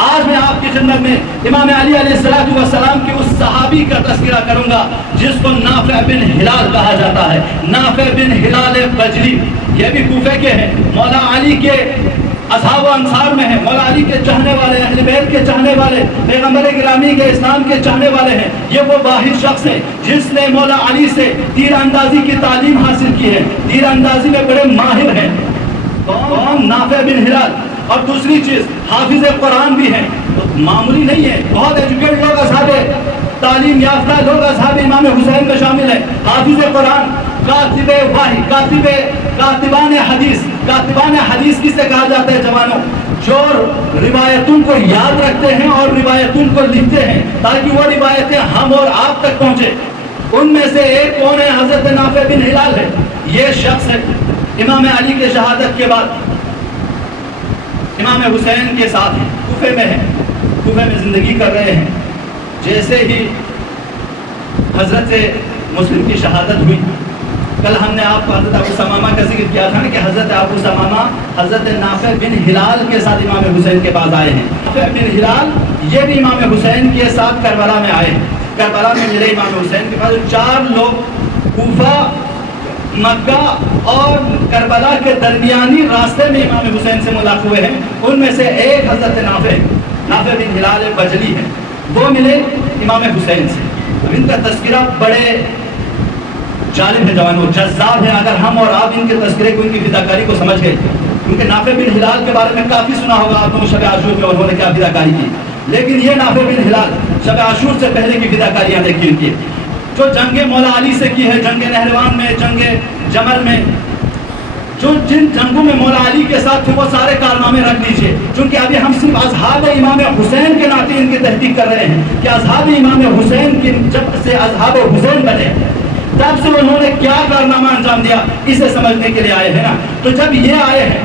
آج میں آپ کی خدمت میں امام علی علیہ السلام کے اس صحابی کا تذکرہ کروں گا جس کو نافع بن ہلال کہا جاتا ہے. نافع بن ہلال بجلی، یہ بھی کوفے کے ہیں، مولا علی کے اصحاب و انصار میں ہیں، مولا علی کے چاہنے والے، اہل بیت کے چاہنے والے، پیغمبر گرامی کے اسلام کے چاہنے والے ہیں. یہ وہ واحد شخص ہے جس نے مولا علی سے تیر اندازی کی تعلیم حاصل کی ہے، تیر اندازی میں بڑے ماہر ہیں. کون؟ نافع بن ہلال. اور دوسری چیز، حافظ قرآن بھی ہیں، معمولی نہیں ہے، بہت ایجوکیٹڈ لوگ اصحاب تعلیم یافتہ لوگ اصحاب امام حسین میں شامل ہیں. حافظ قرآن، کاتب وحی، کاتبان حدیث. کاتبان حدیث کس سے کہا جاتا ہے جوانوں؟ جو روایتوں کو یاد رکھتے ہیں اور روایتوں کو لکھتے ہیں تاکہ وہ روایتیں ہم اور آپ تک پہنچے. ان میں سے ایک کون ہے؟ حضرت نافع بن ہلال ہے. یہ شخص ہے امام علی کے شہادت کے بعد امام حسین کے ساتھ ہیں، کوفے میں ہیں، کوفے میں زندگی کر رہے ہیں. جیسے ہی حضرت مسلم کی شہادت ہوئی، کل ہم نے آپ کو حضرت ابو ثمامہ کا ذکر کیا تھا نا کہ حضرت ابو ثمامہ حضرت نافع بن ہلال کے ساتھ امام حسین کے پاس آئے ہیں. نافع بن ہلال یہ بھی امام حسین کے ساتھ کربلا میں آئے ہیں. کربلا میں ملے امام حسین کے پاس. 4 لوگ کوفہ، مکہ اور کربلا کے درمیانی راستے میں امام حسین سے ملاقات ہوئے ہیں. ان میں سے ایک حضرت نافع بن ہلال بجلی ہے. وہ ملے امام حسین سے. اب ان کا تذکرہ بڑے جالب ہے جوانوں، جذاب ہے. اگر ہم اور آپ ان کے تذکرے کو، ان کی فداکاری کو سمجھ گئے، کیونکہ نافع بن ہلال کے بارے میں کافی سنا ہوگا آپ نے شب عاشور میں انہوں نے کیا فداکاری کی. لیکن یہ نافع بن ہلال شب عاشور سے پہلے کی فداکاریاں دیکھیں ان کی، جو جنگ مولا علی سے کی ہے، جنگ نہروان میں، جنگ جمل میں، جو جن جنگوں میں مولا علی کے ساتھ تھے وہ سارے کارنامے رکھ لیجئے. چونکہ ابھی ہم صرف اصحاب امام حسین کے ناطے ان کی تحقیق کر رہے ہیں کہ اصحاب امام حسین کی جب سے اصحاب حسین بنے تب سے انہوں نے کیا کارنامہ انجام دیا، اسے سمجھنے کے لیے آئے ہیں نا. تو جب یہ آئے ہیں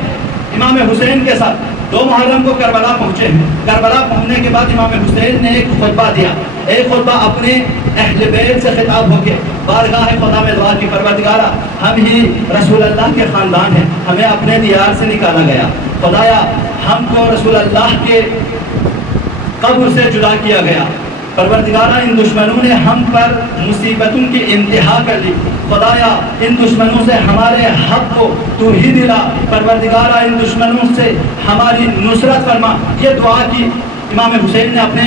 امام حسین کے ساتھ، 2 محرم کو کربلا پہنچے ہیں. کربلا پہنچنے کے بعد امام حسین نے ایک خطبہ دیا. ایک خطبہ اپنے اہل بیت سے خطاب ہو کے بارگاہ خدا میں دعا کی، پروردگارا ہم ہی رسول اللہ کے خاندان ہیں، ہمیں اپنے دیار سے نکالا گیا، خدایا ہم کو رسول اللہ کے قبر سے جدا کیا گیا، پروردگارا ان دشمنوں نے ہم پر مصیبتوں کی انتہا کر لی، خدایا ان دشمنوں سے ہمارے حق کو تو ہی دلا، پروردگارا ان دشمنوں سے ہماری نصرت فرما. یہ دعا کی امام حسین نے اپنے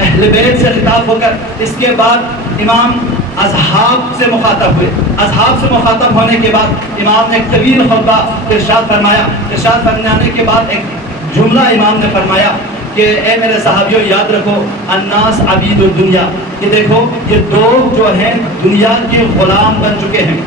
اہل بیت سے خطاب ہو کر. اس کے بعد امام اصحاب سے مخاطب ہوئے. اصحاب سے مخاطب ہونے کے بعد امام نے ایک طویل خطبہ ارشاد فرمایا. ارشاد فرمانے کے بعد ایک جملہ امام نے فرمایا کہ اے میرے صحابیوں یاد رکھو، الناس عبید الدنیا، کہ دیکھو یہ 2 جو ہیں دنیا کے غلام بن چکے ہیں.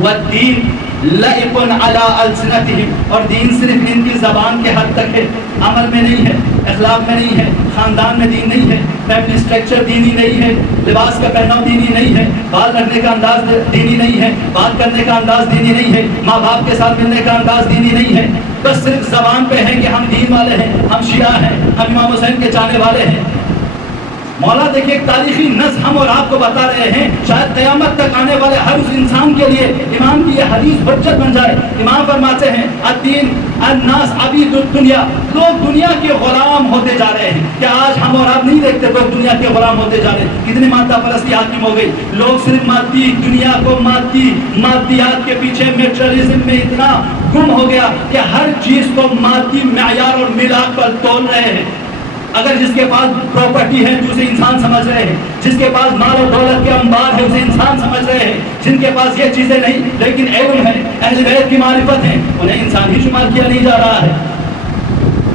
والدین لائق علی السنتہم، اور دین صرف ان کی زبان کے حد تک ہے، عمل میں نہیں ہے، اخلاق میں نہیں ہے، خاندان میں دین نہیں ہے، فیملی سٹرکچر دینی نہیں ہے، لباس کا پہناؤ دینی نہیں ہے، بال رکھنے کا انداز دینی نہیں ہے، بات کرنے کا انداز دینی نہیں ہے، ماں باپ کے ساتھ ملنے کا انداز دینی نہیں ہے. بس صرف زبان پہ ہے کہ ہم دین والے ہیں، ہم شیعہ ہیں، ہم امام حسین کے چاہنے والے ہیں. مولا دیکھیں ایک تاریخی نص ہم اور آپ کو بتا رہے ہیں، شاید قیامت تک آنے والے ہر اس انسان کے لیے امام کی یہ حدیث حجت بن جائے. امام فرماتے ہیں الدین الناس عبید الدنیا، لوگ دنیا کے غلام ہوتے جا رہے ہیں. کیا آج ہم اور آپ نہیں دیکھتے لوگ دنیا کے غلام ہوتے جا رہے ہیں؟ کتنی مادہ پرستی حاکم ہو گئی. لوگ صرف مادی دنیا کو مادیات کے پیچھے میٹرلزم میں اتنا گم ہو گیا کہ ہر چیز کو مادی معیار اور میلاد پر تول رہے ہیں. اگر جس کے پاس پراپرٹی ہے تو اسے انسان سمجھ رہے ہیں، جس کے پاس مال و دولت کے انبار ہے اسے انسان سمجھ رہے ہیں، جن کے پاس یہ چیزیں نہیں لیکن علم ہے، اہل بیت کی معرفت ہے، انہیں انسان ہی شمار کیا نہیں جا رہا ہے.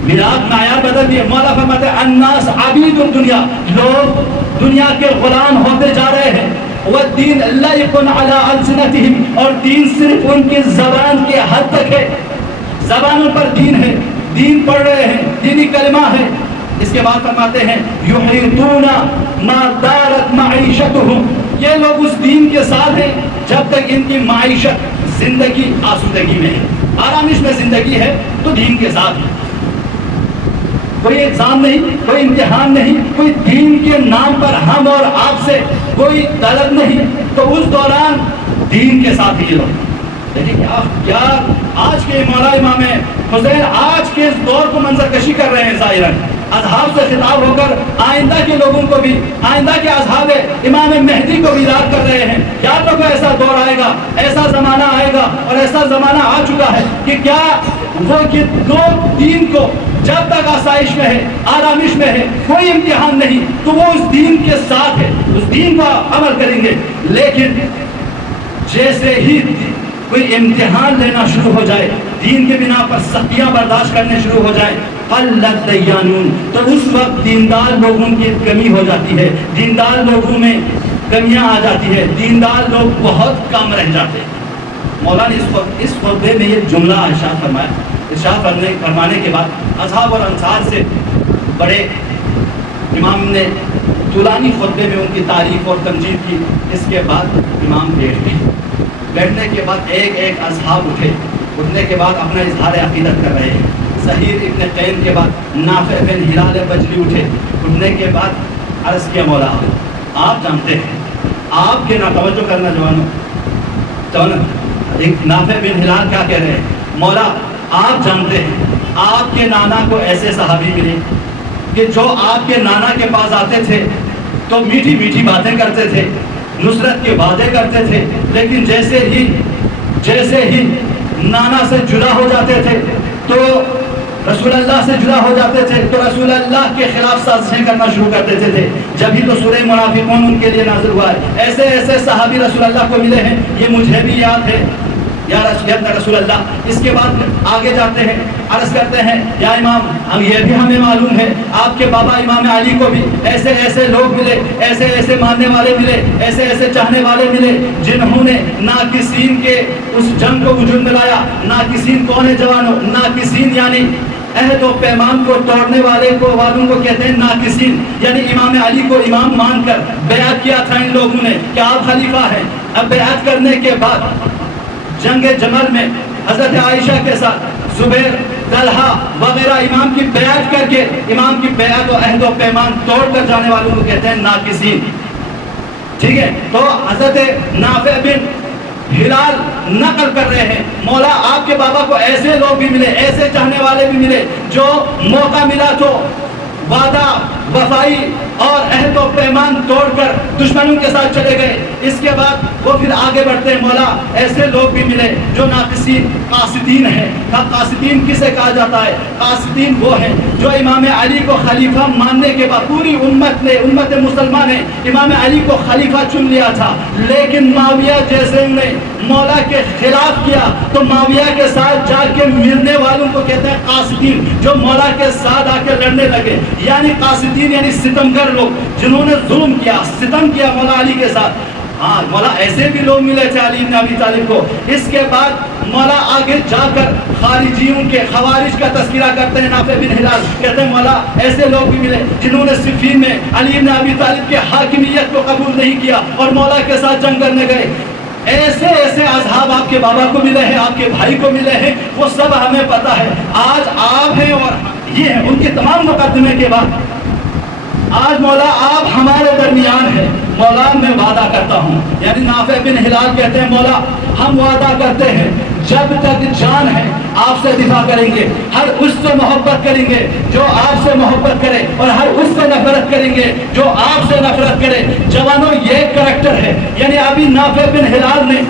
میلاد معیار بدل دیے. مولا فرماتے ہیں الناس عبید الدنیا، لوگ دنیا کے غلام ہوتے جا رہے ہیں. والدین لائق علی السنتہم، اور دین صرف ان کی زبان کے حد تک ہے، زبانوں پر دین ہے، دین پڑھ رہے ہیں، دینی کلمہ ہے. اس کے بعد فرماتے ہیں یحیطون ما دارت معیشتہم، یہ لوگ اس دین کے ساتھ ہیں جب تک ان کی معیشت زندگی آسودگی میں ہے، آرامش میں زندگی ہے تو دین کے ساتھ ہے. کوئی ایگزام نہیں، کوئی امتحان نہیں، کوئی دین کے نام پر ہم اور آپ سے کوئی طلب نہیں، تو اس دوران دین کے ساتھ ہی لوگ. لیکن کیا آج کے مولا امام حسین آج کے اس دور کو منظر کشی کر رہے ہیں ظاہراً. اصحاب سے خطاب ہو کر آئندہ کے لوگوں کو بھی، آئندہ کے اصحاب امام مہدی کو بھی یاد کر رہے ہیں. یاد رکھو ایسا دور آئے گا، ایسا زمانہ آئے گا اور ایسا زمانہ آ چکا ہے کہ کیا وہ کہ لوگ دین کو جب تک آسائش میں ہے، آرامش میں ہے، کوئی امتحان نہیں تو وہ اس دین کے ساتھ ہے، اس دین کا عمل کریں گے. لیکن جیسے ہی کوئی امتحان لینا شروع ہو جائے، دین کے بنا پر سختیاں برداشت کرنے شروع ہو جائے، قلت دیانون، تو اس وقت دیندار لوگوں کی کمی ہو جاتی ہے، دیندار لوگوں میں کمیاں آ جاتی ہے، دیندار لوگ بہت کم رہ جاتے ہیں. مولا نے اس خطبے میں یہ جملہ ارشاد فرمایا. ارشاد فرمانے کے بعد اصحاب اور انصار سے بڑے امام نے طولانی خطبے میں ان کی تعریف اور تمجید کی. اس کے بعد امام بیٹھ گئے. بیٹھنے کے بعد ایک ایک اصحاب اٹھے. اٹھنے کے بعد اپنا اظہار عقیدت کر رہے ہیں. سہیر ابن قین کے بعد نافع بن ہلال بجلی اٹھے. اٹھنے کے بعد عرض کیا مولا آپ جانتے ہیں، آپ کے توجہ کرنا جوانوں، ایک نافع بن ہلال کیا کہہ رہے ہیں، مولا آپ جانتے ہیں آپ کے نانا کو ایسے صحابی ملے کہ جو آپ کے نانا کے پاس آتے تھے تو میٹھی میٹھی باتیں کرتے تھے، نصرت کے وعدے کرتے تھے، لیکن جیسے ہی نانا سے جدا ہو جاتے تھے تو رسول اللہ سے جدا ہو جاتے تھے تو رسول اللہ کے خلاف سازشیں کرنا شروع کر دیتے تھے. جب ہی تو سورہ منافقون ان کے لیے نازل ہوا ہے. ایسے ایسے صحابی رسول اللہ کو ملے ہیں، یہ مجھے بھی یاد ہے یا رسول اللہ. اس کے بعد آگے جاتے ہیں، عرض کرتے ہیں یا امام یہ بھی ہمیں معلوم ہے آپ کے بابا امام علی کو بھی ایسے ایسے لوگ ملے، ایسے ایسے ماننے والے ملے، ایسے ایسے چاہنے والے ملے جنہوں نے ناقصین کے اس جنگ کو وجود میں لایا. ناقصین کون ہے جوانوں؟ ناقصین یعنی عہد و پیمان کو توڑنے والوں کو کہتے ہیں ناقصین. یعنی امام علی کو امام مان کر بیعت کیا تھا ان لوگوں نے کہ آپ خلیفہ ہیں. اب بیعت کرنے کے بعد جنگ جمل میں حضرت عائشہ کے ساتھ زبیر، طلحہ وغیرہ امام کی بیعت کر کے امام کی بیعت و عہد و پیمان توڑ کر جانے والوں کو کہتے ہیں ناقصین. ٹھیک ہے، تو حضرت نافع بن ہلال نقل کر رہے ہیں مولا آپ کے بابا کو ایسے لوگ بھی ملے، ایسے چاہنے والے بھی ملے جو موقع ملا تو وعدہ وفائی اور عہد و پیمان توڑ کر دشمنوں کے ساتھ چلے گئے. اس کے بعد وہ پھر آگے بڑھتے ہیں مولا ایسے لوگ بھی ملے جو ناقصین قاصدین ہیں. قاصدین کسے کہا جاتا ہے؟ قاصدین وہ ہیں جو امام علی کو خلیفہ ماننے کے بعد پوری امت مسلمان نے امام علی کو خلیفہ چن لیا تھا، لیکن معاویہ جیسے نے مولا کے خلاف کیا تو معاویہ کے ساتھ جا کے ملنے والوں کو کہتے ہیں قاصدین، جو مولا کے ساتھ آ کے لڑنے لگے. یعنی قاصدین یعنی ستمگر لوگ جنہوں نے ظلم کیا، ستم کیا مولا علی کے ساتھ. ہاں مولا ایسے بھی لوگ ملے تھے علی بن ابی طالب کو. اس کے بعد مولا آگے جا کر خارجیوں کے خوارج کا تذکرہ کرتے ہیں. نافع بن ہلال کہتے ہیں مولا ایسے لوگ بھی ملے جنہوں نے صفین میں علی بن ابی طالب کے حاکمیت کو قبول نہیں کیا اور مولا کے ساتھ جنگ کرنے گئے. ایسے ایسے اصحاب آپ کے بابا کو ملے ہیں، آپ کے بھائی کو ملے ہیں، وہ سب ہمیں پتا ہے. آج آپ ہیں اور یہ ہیں. ان کے تمام مقدمے کے بعد آج مولا آپ ہمارے درمیان ہیں. مولا میں وعدہ کرتا ہوں، یعنی نافع بن ہلال کہتے ہیں مولا ہم وعدہ کرتے ہیں جب تک جان ہے آپ سے دفاع کریں گے، ہر اس سے محبت کریں گے جو آپ سے محبت کرے اور ہر اس سے نفرت کریں گے جو آپ سے نفرت کرے. جوانوں یہ کریکٹر ہے. یعنی ابھی نافع بن ہلال نے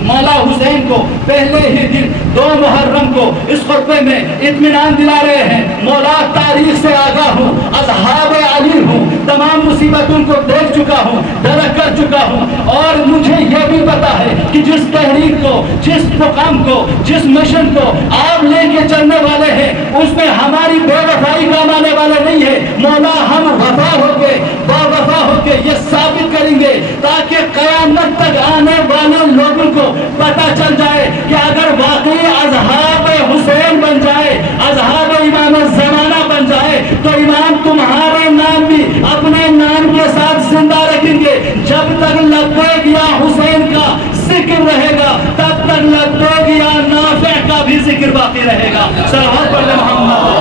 مولا حسین کو پہلے ہی دن 2 محرم کو اس خطبے میں اطمینان دلا رہے ہیں مولا تاریخ سے آگاہ ہوں، اصحاب علی ہوں، تمام مصیبتوں کو دیکھ چکا ہوں، درک کر چکا ہوں، اور مجھے یہ بھی پتا ہے کہ جس تحریک کو، جس مقام کو، جس مشن کو آپ لے کے چلنے والے ہیں اس میں ہماری بے وفائی کام آنے والا نہیں ہے. مولا ہم وفا ہو کے با وفا ہو کے یہ ثابت کریں گے تاکہ قیامت تک آنے والے لوگوں کو پتہ چل جائے کہ اگر واقعی اصحاب حسین بن جائے، اصحاب امام زمانہ بن جائے تو امام تمہارے نام بھی اپنے نام کے ساتھ زندہ رکھیں گے. جب تک لبیک یا حسین کا ذکر رہے گا تب تک لبیک یا نافع کا بھی ذکر باقی رہے گا. صلوات پڑھ محمد